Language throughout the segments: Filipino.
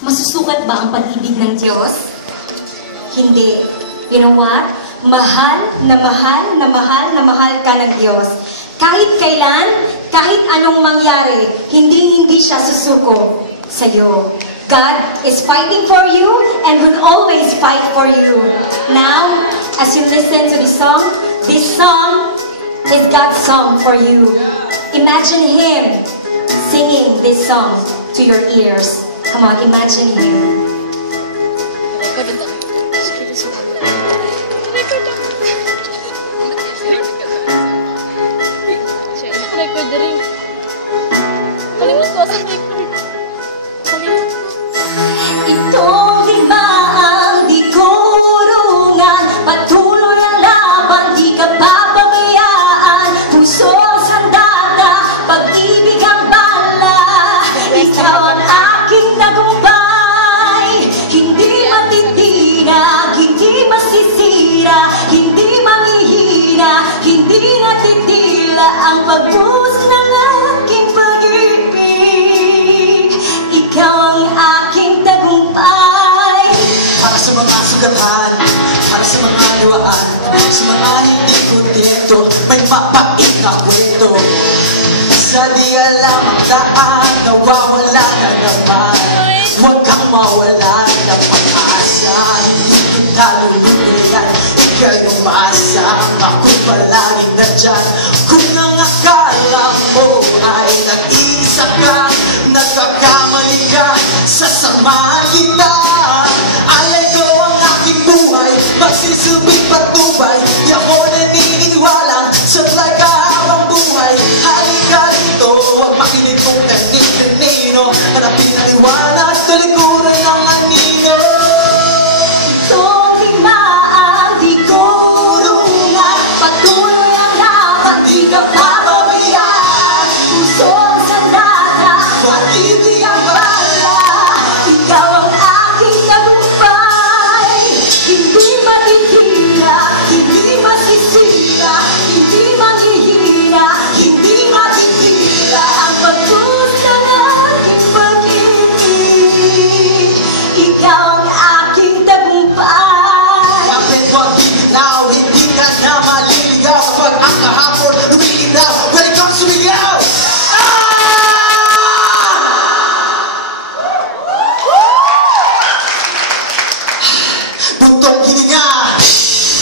Masusukat ba ang pag-ibig ng Diyos? Hindi. You know what? Mahal na mahal na mahal na mahal ka ng Diyos. Kahit kailan, kahit anong mangyari, hindi siya susuko sa'yo. God is fighting for you and will always fight for you. Now, as you listen to this song is God's song for you. Imagine Him singing this song to your ears. Come on, imagine Him. Itong digmaang di kurungan, patuloy ang laban, di ka papabayaan. Puso ang sandata, pag-ibig ang bala. Ikaw ang aking tagumpay. Hindi matitinag, hindi masisira, hindi manghihina, hindi natitila ang pagbuhos ng aking pag-ibig. Ikaw ang aking tagumpay. Para sa mga sugatan, para sa mga liwaan, sa mga hindi kontento, may mapait na kwento. Sa di alam ang daan, nawawala na naman. Huwag kang mawala ng pag-asa. Hindi kita luluyan, ika'y umaasang ako'y palaging nandyan. Kung ang akala mo ay nag-iisa ka, nagkakamali ka, sasamahan kita. Alay ko ang aking buhay, magsisilbing patnubay. Di ako naniniwalang sablay ka habang buhay. Halika dito, huwag makinig kung kanin-kanino. Hanapin ang liwanag, talikuran ng anino. Itong digmaang di kurungan, patuloy ang laban, di ka papabayaan. Puso ang sandata, pag-ibig ang bala. Ikaw ang aking tagumpay. Hindi matitila, hindi masisira, hindi manghihina, hindi matitila ang pagbuhos ng aking pag-ibig. Ikaw ang aking tagumpay. Bakit huwag biglaw, hindi ka na maliligaw. Kapag ang kahapon lumilitaw, balik kang sumigaw. Buntong hininga,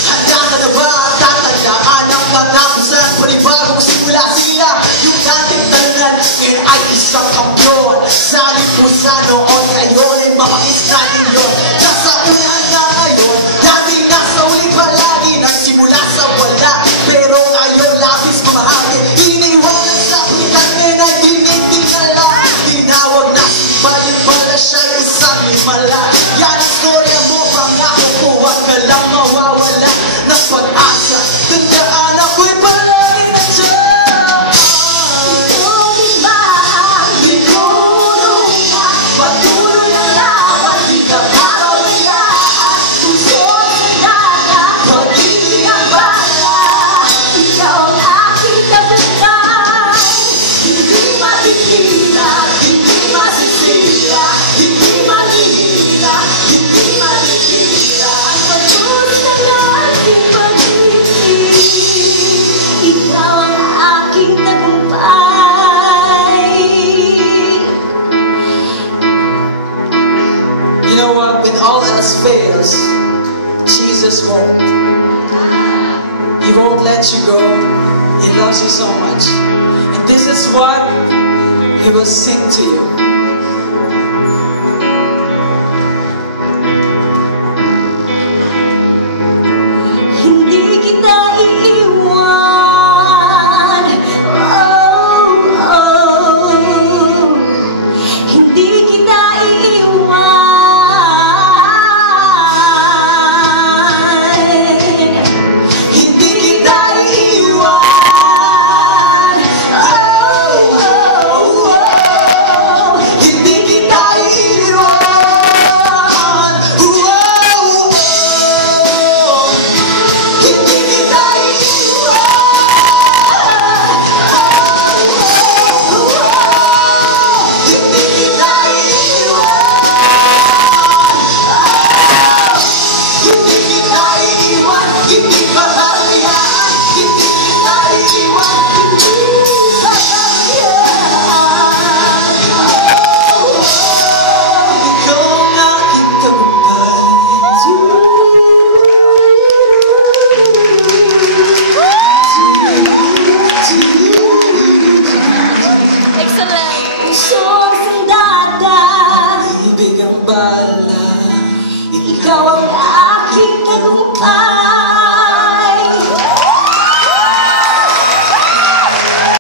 handa ka na ba? Tatandaan ang panapusan, panibagong simula sila. Yung dating talunan, ngayon ay isang kampiyon. Sa lipusan noon, ngayon ay mapakis na yun. Nasa unahan na ngayon, dati nasa uli palagi. Nagsimula sa wala, pero ngayon labis mamahali. Iniwanan sa kulitan, ngayon ay tinitingala. Tinawag na balik pala siya isang himala. Yan ang storya mo, pangako ko, huwag ka lang mawawala ng pag-asa. Tandaan ako'y palaging nandiyan. Itong digmaang di kurungan, patuloy ang laban, di ka papabayaan. Puso ang sandata, pag-ibig ang bala. Ikaw ang aking tagumpay. Hindi matitila, hindi masisira, hindi manghihina, hindi matitila ang pagbuhos ng aking pag-ibig. Ikaw ang aking tagumpay. You know what? When all else fails, Jesus won't. He won't let you go. He loves you so much. And this is what He will sing to you.